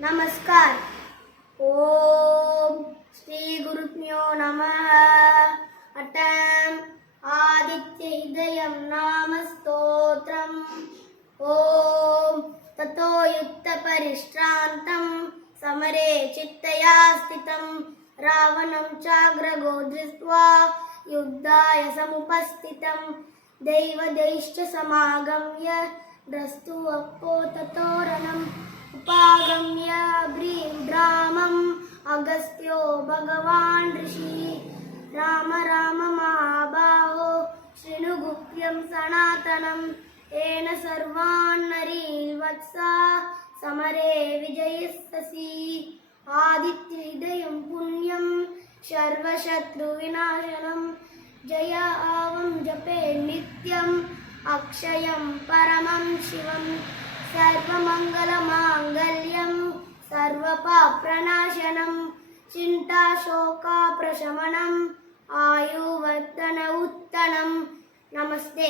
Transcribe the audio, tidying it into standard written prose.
नमस्कार। ओम श्री गुरुभ्यो नमः। अटम आदित्य हृदयं नाम स्तोत्रम्। ओम ततो युक्त परिश्रान्तं समरे चित्तया स्थितं रावणं चाग्रगो दृष्ट्वा युद्धाय समुपस्थितं दैवदैश्च समागम्य द्रष्टु अप्पो ततो रणम् उपागम्य ब्राह्मम् अगस्त्यो भगवान् ऋषि राम राम महाबाहो शृणु गुह्यं सनातनं येन सर्वान् नरीन् वत्सा समरे विजयस्तसि आदित्य हृदयं पुण्यं सर्वशत्रुविनाशनं जय आवं जपे नित्यम् अक्षयं परमं शिवम् सर्वमङ्गलमाङ्गल्यं सर्वपापप्रणाशनं चिन्ताशोकप्रशमनम् आयुवर्धन उत्तमम्। नमस्ते।